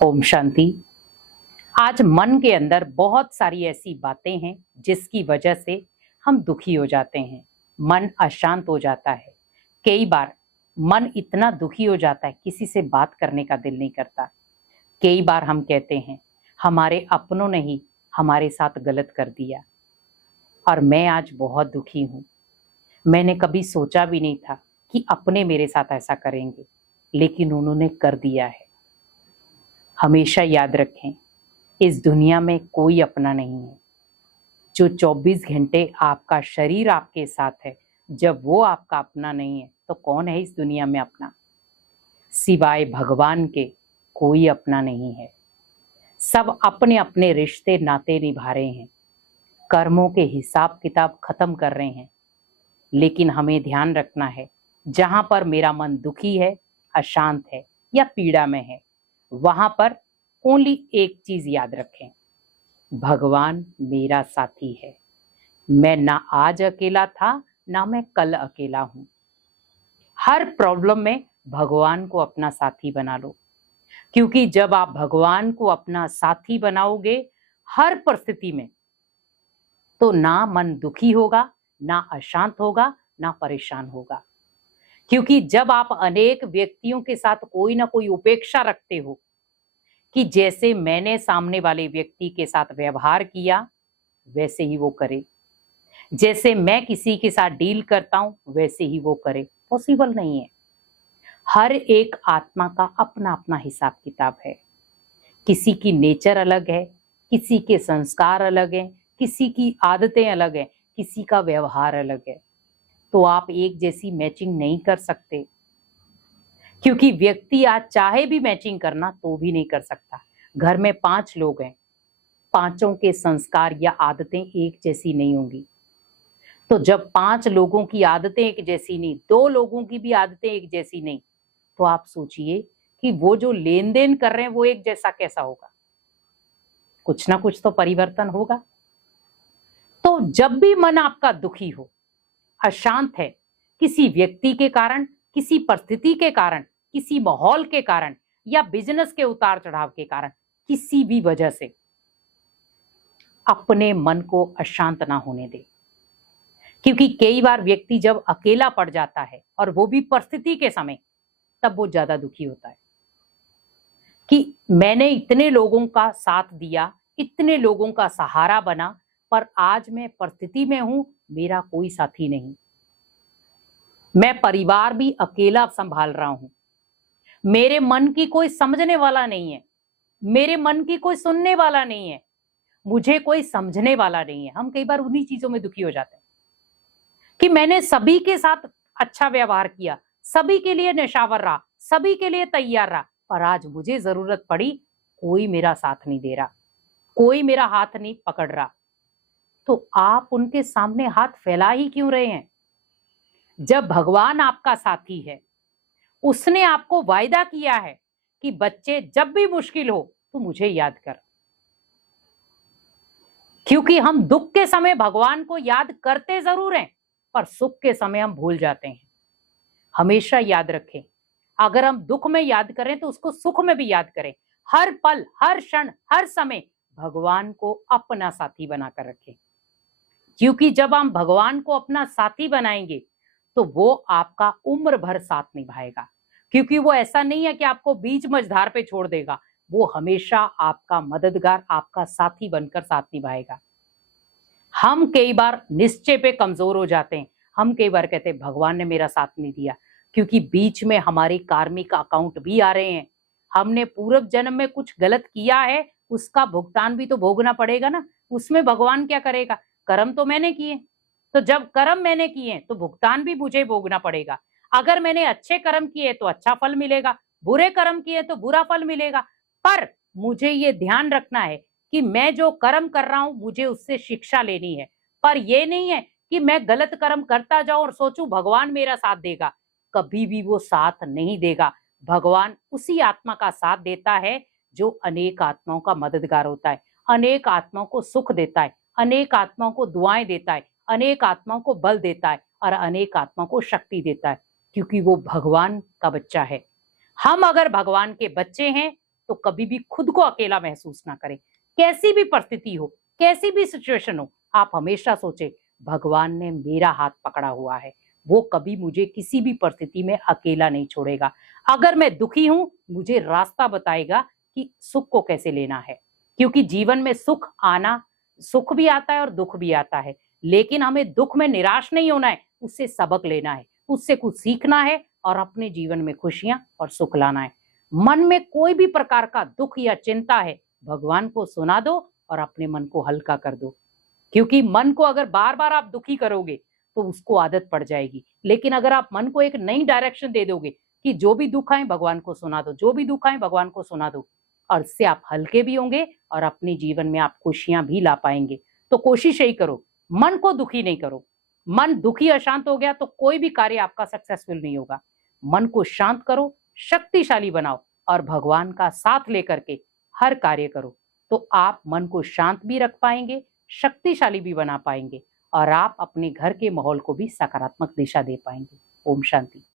ओम शांति। आज मन के अंदर बहुत सारी ऐसी बातें हैं जिसकी वजह से हम दुखी हो जाते हैं, मन अशांत हो जाता है। कई बार मन इतना दुखी हो जाता है किसी से बात करने का दिल नहीं करता। कई बार हम कहते हैं हमारे अपनों ने ही हमारे साथ गलत कर दिया और मैं आज बहुत दुखी हूँ। मैंने कभी सोचा भी नहीं था कि अपने मेरे साथ ऐसा करेंगे, लेकिन उन्होंने कर दिया है। हमेशा याद रखें, इस दुनिया में कोई अपना नहीं है। जो 24 घंटे आपका शरीर आपके साथ है, जब वो आपका अपना नहीं है तो कौन है इस दुनिया में अपना? सिवाय भगवान के कोई अपना नहीं है। सब अपने अपने रिश्ते नाते निभा रहे हैं, कर्मों के हिसाब किताब खत्म कर रहे हैं। लेकिन हमें ध्यान रखना है, जहां पर मेरा मन दुखी है, अशांत है या पीड़ा में है, वहां पर ओनली एक चीज याद रखें, भगवान मेरा साथी है। मैं ना आज अकेला था, ना मैं कल अकेला हूं। हर प्रॉब्लम में भगवान को अपना साथी बना लो, क्योंकि जब आप भगवान को अपना साथी बनाओगे हर परिस्थिति में, तो ना मन दुखी होगा, ना अशांत होगा, ना परेशान होगा। क्योंकि जब आप अनेक व्यक्तियों के साथ कोई ना कोई उपेक्षा रखते हो कि जैसे मैंने सामने वाले व्यक्ति के साथ व्यवहार किया वैसे ही वो करे, जैसे मैं किसी के साथ डील करता हूं वैसे ही वो करे, पॉसिबल नहीं है। हर एक आत्मा का अपना अपना हिसाब किताब है। किसी की नेचर अलग है, किसी के संस्कार अलग हैं, किसी की आदतें अलग हैं, किसी का व्यवहार अलग है। तो आप एक जैसी मैचिंग नहीं कर सकते, क्योंकि व्यक्ति आज चाहे भी मैचिंग करना तो भी नहीं कर सकता। घर में 5 लोग हैं, पांचों के संस्कार या आदतें एक जैसी नहीं होंगी। तो जब 5 लोगों की आदतें एक जैसी नहीं, 2 लोगों की भी आदतें एक जैसी नहीं, तो आप सोचिए कि वो जो लेन देन कर रहे हैं वो एक जैसा कैसा होगा? कुछ ना कुछ तो परिवर्तन होगा। तो जब भी मन आपका दुखी हो, अशांत है, किसी व्यक्ति के कारण, किसी परिस्थिति के कारण, किसी माहौल के कारण या बिजनेस के उतार चढ़ाव के कारण, किसी भी वजह से, अपने मन को अशांत ना होने दे। क्योंकि कई बार व्यक्ति जब अकेला पड़ जाता है, और वो भी परिस्थिति के समय, तब वो ज्यादा दुखी होता है कि मैंने इतने लोगों का साथ दिया, इतने लोगों का सहारा बना, पर आज मैं परिस्थिति में हूं, मेरा कोई साथी नहीं। मैं परिवार भी अकेला संभाल रहा हूं, मेरे मन की कोई समझने वाला नहीं है, मेरे मन की कोई सुनने वाला नहीं है, मुझे कोई समझने वाला नहीं है। हम कई बार उन्हीं चीजों में दुखी हो जाते हैं कि मैंने सभी के साथ अच्छा व्यवहार किया, सभी के लिए न्यौछावर रहा, सभी के लिए तैयार रहा, पर आज मुझे जरूरत पड़ी, कोई मेरा साथ नहीं दे रहा, कोई मेरा हाथ नहीं पकड़ रहा। तो आप उनके सामने हाथ फैला ही क्यों रहे हैं? जब भगवान आपका साथी है, उसने आपको वायदा किया है कि बच्चे जब भी मुश्किल हो तो मुझे याद कर। क्योंकि हम दुख के समय भगवान को याद करते जरूर हैं, पर सुख के समय हम भूल जाते हैं। हमेशा याद रखें, अगर हम दुख में याद करें तो उसको सुख में भी याद करें। हर पल, हर क्षण, हर समय भगवान को अपना साथी बनाकर रखें। क्योंकि जब हम भगवान को अपना साथी बनाएंगे तो वो आपका उम्र भर साथ निभाएगा। क्योंकि वो ऐसा नहीं है कि आपको बीच मझधार पे छोड़ देगा, वो हमेशा आपका मददगार, आपका साथी बनकर साथ निभाएगा। हम कई बार निश्चय पे कमजोर हो जाते हैं। हम कई बार कहते हैं भगवान ने मेरा साथ नहीं दिया, क्योंकि बीच में हमारे कार्मिक अकाउंट भी आ रहे हैं। हमने पूर्व जन्म में कुछ गलत किया है, उसका भुगतान भी तो भोगना पड़ेगा ना। उसमें भगवान क्या करेगा? कर्म तो मैंने किए, तो जब कर्म मैंने किए तो भुगतान भी मुझे भोगना पड़ेगा। अगर मैंने अच्छे कर्म किए तो अच्छा फल मिलेगा, बुरे कर्म किए तो बुरा फल मिलेगा। पर मुझे ये ध्यान रखना है कि मैं जो कर्म कर रहा हूं मुझे उससे शिक्षा लेनी है। पर ये नहीं है कि मैं गलत कर्म करता जाऊं और सोचूं भगवान मेरा साथ देगा। कभी भी वो साथ नहीं देगा। भगवान उसी आत्मा का साथ देता है जो अनेक आत्माओं का मददगार होता है, अनेक आत्माओं को सुख देता है, अनेक आत्माओं को दुआएं देता है, अनेक आत्माओं को बल देता है और अनेक आत्माओं को शक्ति देता है, क्योंकि वो भगवान का बच्चा है। हम अगर भगवान के बच्चे हैं तो कभी भी खुद को अकेला महसूस ना करें। कैसी भी परिस्थिति हो, कैसी भी सिचुएशन हो, आप हमेशा सोचे भगवान ने मेरा हाथ पकड़ा हुआ है, वो कभी मुझे किसी भी परिस्थिति में अकेला नहीं छोड़ेगा। अगर मैं दुखी हूं, मुझे रास्ता बताएगा कि सुख को कैसे लेना है। क्योंकि जीवन में सुख भी आता है और दुख भी आता है, लेकिन हमें दुख में निराश नहीं होना है, उससे सबक लेना है, उससे कुछ सीखना है और अपने जीवन में खुशियां और सुख लाना है। मन में कोई भी प्रकार का दुख या चिंता है, भगवान को सुना दो और अपने मन को हल्का कर दो। क्योंकि मन को अगर बार बार आप दुखी करोगे तो उसको आदत पड़ जाएगी। लेकिन अगर आप मन को एक नई डायरेक्शन दे दोगे कि जो भी दुख आए भगवान को सुना दो, जो भी दुख आए भगवान को सुना दो, और इससे आप हल्के भी होंगे और अपने जीवन में आप खुशियां भी ला पाएंगे। तो कोशिश यही करो, मन को दुखी नहीं करो। मन दुखी अशांत हो गया तो कोई भी कार्य आपका सक्सेसफुल नहीं होगा। मन को शांत करो, शक्तिशाली बनाओ और भगवान का साथ लेकर के हर कार्य करो, तो आप मन को शांत भी रख पाएंगे, शक्तिशाली भी बना पाएंगे और आप अपने घर के माहौल को भी सकारात्मक दिशा दे पाएंगे। ओम शांति।